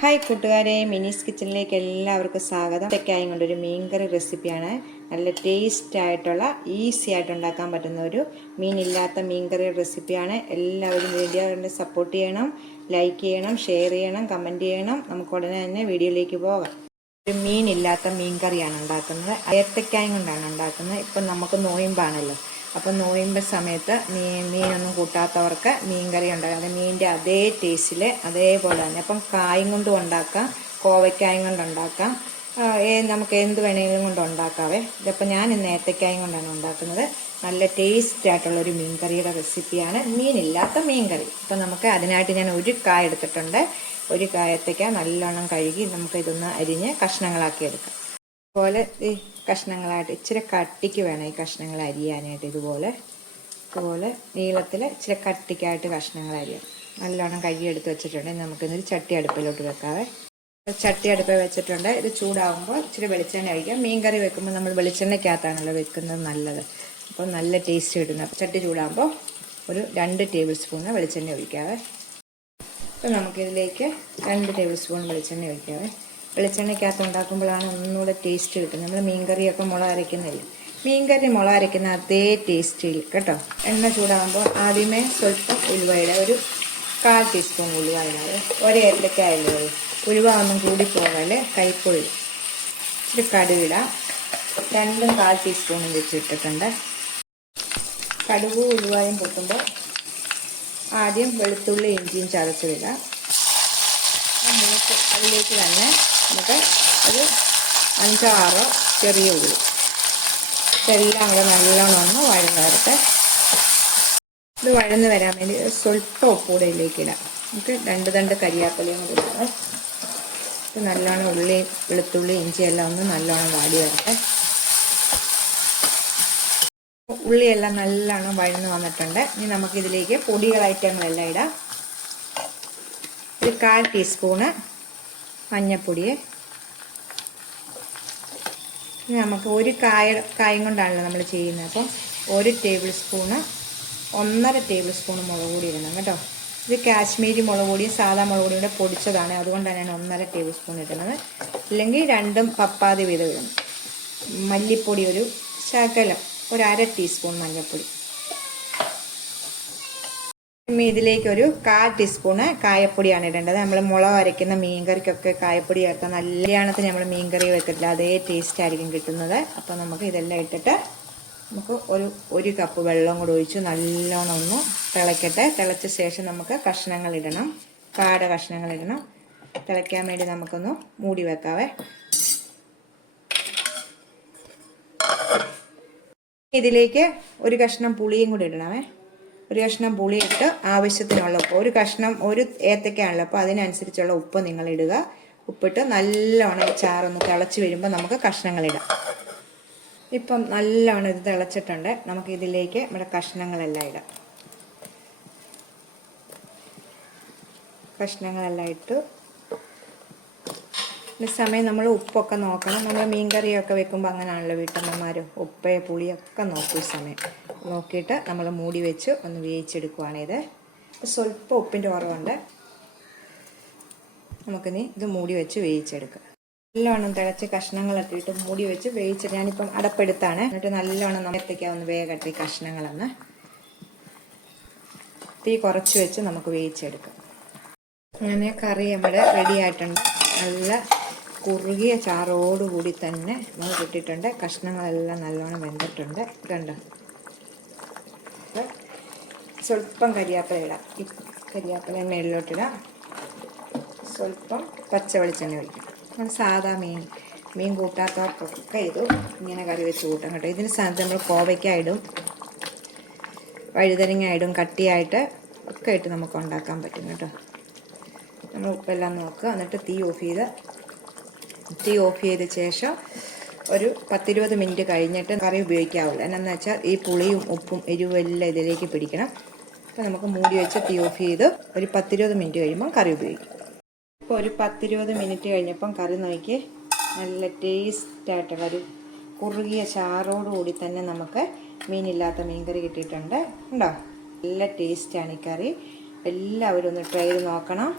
Hi കൂട്ടുകാരെ, മിനീസ് കിച്ചണിലേക്ക് എല്ലാവർക്കും സ്വാഗതം. തെക്കായും കൊണ്ടൊരു മീൻകറി റെസിപ്പിയാണ്. നല്ല ടേസ്റ്റ് ആയിട്ടുള്ള ഈസി ആയിട്ട് ഉണ്ടാക്കാൻ പറ്റുന്ന ഒരു മീനില്ലാത്ത മീൻകറി റെസിപ്പിയാണ്. എല്ലാവരും വീഡിയോ കണ്ട് സപ്പോർട്ട് ചെയ്യണം, ലൈക്ക് ചെയ്യണം, ഷെയർ ചെയ്യണം, കമൻറ്റ് ചെയ്യണം. നമുക്ക് ഉടനെ തന്നെ വീഡിയോയിലേക്ക് പോകാം. ഒരു മീനില്ലാത്ത മീൻകറിയാണ് ഉണ്ടാക്കുന്നത്. ഏത്തക്കായും കൊണ്ടാണ് ഉണ്ടാക്കുന്നത്. ഇപ്പം നമുക്ക് നോയമ്പാണല്ലോ, അപ്പം നോയമ്പ് സമയത്ത് മീനൊന്നും കൂട്ടാത്തവർക്ക് മീൻ കറി ഉണ്ടാക്കാം. അത് മീനിൻ്റെ അതേ ടേസ്റ്റിൽ അതേപോലെ തന്നെ. അപ്പം കായും കൊണ്ടും ഉണ്ടാക്കാം, കോവയ്ക്കായും കൊണ്ടുണ്ടാക്കാം, നമുക്ക് എന്ത് വേണമെങ്കിലും കൊണ്ട് ഉണ്ടാക്കാവേ. ഇതിപ്പോൾ ഞാൻ ഇന്ന് ഏത്തക്കായും കൊണ്ടാണ് ഉണ്ടാക്കുന്നത്. നല്ല ടേസ്റ്റ് ആയിട്ടുള്ളൊരു മീൻ കറിയുടെ റെസിപ്പിയാണ്, മീനില്ലാത്ത മീൻ കറി. അപ്പം നമുക്ക് അതിനായിട്ട് ഞാൻ ഒരു കായ എടുത്തിട്ടുണ്ട്. ഒരു കായത്തേക്ക നല്ലോണം കഴുകി നമുക്ക് ഇതൊന്ന് അരിഞ്ഞ് കഷ്ണങ്ങളാക്കി എടുക്കാം. ഇതുപോലെ ഈ കഷ്ണങ്ങളായിട്ട് ഇച്ചിരി കട്ടിക്ക് വേണം ഈ കഷ്ണങ്ങൾ അരിയാനായിട്ട്. ഇതുപോലെ നീളത്തിൽ ഇച്ചിരി കട്ടിക്കായിട്ട് കഷ്ണങ്ങൾ അരിയാം. നല്ലോണം കഴുകിയെടുത്ത് വെച്ചിട്ടുണ്ട്. നമുക്കിന്നൊരു ചട്ടി അടുപ്പിലോട്ട് വെക്കാവേ. ചട്ടി അടുപ്പിൽ വെച്ചിട്ടുണ്ട്. ഇത് ചൂടാകുമ്പോൾ ഇച്ചിരി വെളിച്ചെണ്ണ ഒഴിക്കാം. മീൻ കറി വെക്കുമ്പോൾ നമ്മൾ വെളിച്ചെണ്ണയ്ക്കകത്താണല്ലോ വെക്കുന്നത് നല്ലത്, അപ്പോൾ നല്ല ടേസ്റ്റ് കിട്ടുന്നത്. ചട്ടി ചൂടാകുമ്പോൾ ഒരു 2 ടേബിൾ സ്പൂണ് വെളിച്ചെണ്ണ ഒഴിക്കാവേ. അപ്പോൾ നമുക്കിതിലേക്ക് 2 ടേബിൾ സ്പൂൺ വെളിച്ചെണ്ണ ഒഴിക്കാവേ. വെളിച്ചെണ്ണയ്ക്കകത്ത് ഉണ്ടാക്കുമ്പോഴാണ് ഒന്നുകൂടെ ടേസ്റ്റ് കിട്ടും. നമ്മൾ മീൻകറിയൊക്കെ മുള അരയ്ക്കുന്നില്ല, മീൻകറി മുള അരയ്ക്കുന്ന അതേ ടേസ്റ്റിൽ കേട്ടോ. എണ്ണ ചൂടാകുമ്പോൾ ആദ്യമേ സ്വല്പം ഉലുവയുടെ ഒരു 1/4 ടീസ്പൂൺ ഉലുവ ഇടാതെ, ഒരു ഏലക്കായല്ലോ. ഉലുവ ഒന്നും കൂടി പോകാതെ കൈപ്പൊഴി ഇച്ചിരി കടുകിടാം. 2 1/4 ടീസ്പൂണും വെച്ചിട്ടിട്ടുണ്ട്. കടുകും ഉലുവയും പൊട്ടുമ്പോൾ ആദ്യം വെളുത്തുള്ളി ഇഞ്ചിയും ചതച്ചിടാം. അതിലേക്ക് തന്നെ നമുക്ക് ഒരു 5-6 ചെറിയ ഉള്ളി, ഇതെല്ലാം കൂടെ നല്ലോണം ഒന്ന് വഴന്ന് വരട്ടെ. ഇത് വഴന്ന് വരാൻ വേണ്ടി സ്വല്പം ഉപ്പൂടെ ഇതിലേക്ക് ഇടാം. നമുക്ക് 2 തണ്ട് കരിയാപ്പലയും കൂടി ഇടാം. ഇത് നല്ലോണം ഉള്ളി വെളുത്തുള്ളി ഇഞ്ചി എല്ലാം ഒന്ന് നല്ലോണം വാടി വരട്ടെ. ഉള്ളിയെല്ലാം നല്ലോണം വഴന്ന് വന്നിട്ടുണ്ട്. ഇനി നമുക്കിതിലേക്ക് പൊടികൾ ഐറ്റങ്ങളെല്ലാം ഇടാം. ഒരു 1/4 ടീസ്പൂണ് മഞ്ഞൾപ്പൊടി. നമുക്ക് ഒരു കായം കൊണ്ടാണല്ലോ നമ്മൾ ചെയ്യുന്നത്, അപ്പം 1 ടേബിൾ സ്പൂണ് 1.5 ടേബിൾ സ്പൂണ് മുളക് പൊടി ഇടണം കേട്ടോ. ഇത് കാശ്മീരി മുളക് പൊടിയും സാധാ മുളക് പൊടിയും കൂടെ പൊടിച്ചതാണ്, അതുകൊണ്ടാണ് ഞാൻ 1.5 ടേബിൾ സ്പൂൺ ഇടുന്നത്. ഇല്ലെങ്കിൽ 2 പപ്പാതി വീതം ഇടണം. മല്ലിപ്പൊടി ഒരു ശകലം, ഒരു 1/2 ടീസ്പൂൺ മഞ്ഞൾപ്പൊടി. ഇതിലേക്ക് ഒരു 1/4 ടീസ്പൂണ് കായപ്പൊടിയാണ് ഇടേണ്ടത്. നമ്മൾ മുളക് അരയ്ക്കുന്ന മീൻകറിക്കൊക്കെ കായപ്പൊടി ചേർത്താൽ നല്ലയാണത്തിന് നമ്മൾ മീൻകറി വെക്കത്തില്ല, അതേ ടേസ്റ്റ് ആയിരിക്കും കിട്ടുന്നത്. അപ്പോൾ നമുക്ക് ഇതെല്ലാം ഇട്ടിട്ട് നമുക്ക് ഒരു കപ്പ് വെള്ളം കൂടെ ഒഴിച്ച് നല്ലോണം ഒന്ന് തിളയ്ക്കട്ടെ. തിളച്ച ശേഷം നമുക്ക് കഷ്ണങ്ങൾ ഇടണം, കാട കഷ്ണങ്ങൾ ഇടണം. തിളയ്ക്കാൻ വേണ്ടി നമുക്കൊന്ന് മൂടി വെക്കാവേ. ഇതിലേക്ക് ഒരു കഷ്ണം പുളിയും കൂടി ഇടണമേ. ഒരു കഷ്ണം പുളി ഇട്ട് ആവശ്യത്തിനുള്ള ഉപ്പ്, ഒരു ഏത്തക്കയാണല്ലോ, അപ്പോൾ അതിനനുസരിച്ചുള്ള ഉപ്പ് നിങ്ങൾ ഇടുക. ഉപ്പിട്ട് നല്ലോണം ചാറൊന്ന് തിളച്ച് വരുമ്പോൾ നമുക്ക് കഷ്ണങ്ങളിടാം. ഇപ്പം നല്ലോണം ഇത് തിളച്ചിട്ടുണ്ട്. നമുക്ക് ഇതിലേക്ക് നമ്മുടെ കഷ്ണങ്ങളെല്ലാം ഇടാം. കഷ്ണങ്ങളെല്ലാം ഇട്ട് ഈ സമയം നമ്മൾ ഉപ്പൊക്കെ നോക്കണം. നമ്മൾ മീൻകറിയൊക്കെ വെക്കുമ്പോൾ അങ്ങനെയാണല്ലോ വീട്ടമ്മമാർ, ഉപ്പ് പുളിയൊക്കെ നോക്കും. ഈ സമയം നോക്കിയിട്ട് നമ്മൾ മൂടി വെച്ച് ഒന്ന് വേവിച്ചെടുക്കുവാണിത്. സ്വല്പം ഉപ്പിൻ്റെ കുറവുണ്ട്. നമുക്കിനി ഇത് മൂടി വെച്ച് വേവിച്ചെടുക്കാം. നല്ലോണം തിളച്ച് കഷ്ണങ്ങളൊക്കെ ഇട്ട് മൂടി വെച്ച് വേവിച്ച് ഞാനിപ്പം അടപ്പെടുത്താണ്. എന്നിട്ട് നല്ലോണം നേരത്തേക്കാണ് ഒന്ന് വേഗട്ടെ കഷ്ണങ്ങളൊന്ന്. തീ കുറച്ച് വെച്ച് നമുക്ക് വേവിച്ചെടുക്കാം. അങ്ങനെ കറി നമ്മുടെ റെഡി ആയിട്ടുണ്ട്. നല്ല കുറുകിയ ചാറോടുകൂടി തന്നെ നമ്മൾ കിട്ടിയിട്ടുണ്ട്. കഷ്ണങ്ങളെല്ലാം നല്ലോണം വെന്തിട്ടുണ്ട്. കണ്ടോ? സ്വല്പം കരിയാപ്പില ഇടാം. ഈ കരിയാപ്പില മേളിലോട്ടിടാം. സ്വല്പം പച്ച വെളിച്ചെണ്ണ ഒഴിക്കാം. നമ്മൾ സാധാ മീൻ കൂട്ടാത്തവർക്കൊക്കെ ഇത് ഇങ്ങനെ കറി വെച്ച് കൂട്ടാം കേട്ടോ. ഇതിന് സ്ഥാനത്ത് നമ്മൾ കോവയ്ക്ക ഇടും, വഴുതനങ്ങ ഇടും, കട്ടിയായിട്ട് ഒക്കെ ഇട്ട് നമുക്ക് ഉണ്ടാക്കാൻ പറ്റും കേട്ടോ. നമ്മൾ ഉപ്പെല്ലാം നോക്കുക. എന്നിട്ട് തീ ഓഫ് ചെയ്ത ശേഷം ഒരു 10-20 മിനിറ്റ് കഴിഞ്ഞിട്ട് കറി ഉപയോഗിക്കാവുള്ളൂ. എന്നാന്ന് വെച്ചാൽ ഈ പുളിയും ഉപ്പും എരിവെല്ലാം ഇതിലേക്ക് പിടിക്കണം. അപ്പോൾ നമുക്ക് മൂടി വെച്ച് തീ ഓഫ് ചെയ്ത് ഒരു 10-20 മിനിറ്റ് കഴിയുമ്പോൾ കറി ഉപയോഗിക്കും. ഇപ്പോൾ ഒരു 10-20 മിനിറ്റ് കഴിഞ്ഞപ്പം കറി നോക്കി നല്ല ടേസ്റ്റായിട്ടുള്ളൊരു കുറുകിയ ചാറോടുകൂടി തന്നെ നമുക്ക് മീനില്ലാത്ത മീൻകറി കിട്ടിയിട്ടുണ്ട്. ഉണ്ടോ? നല്ല ടേസ്റ്റാണ് ഈ കറി. എല്ലാവരും ഒന്ന് ട്രൈ ചെയ്ത് നോക്കണം.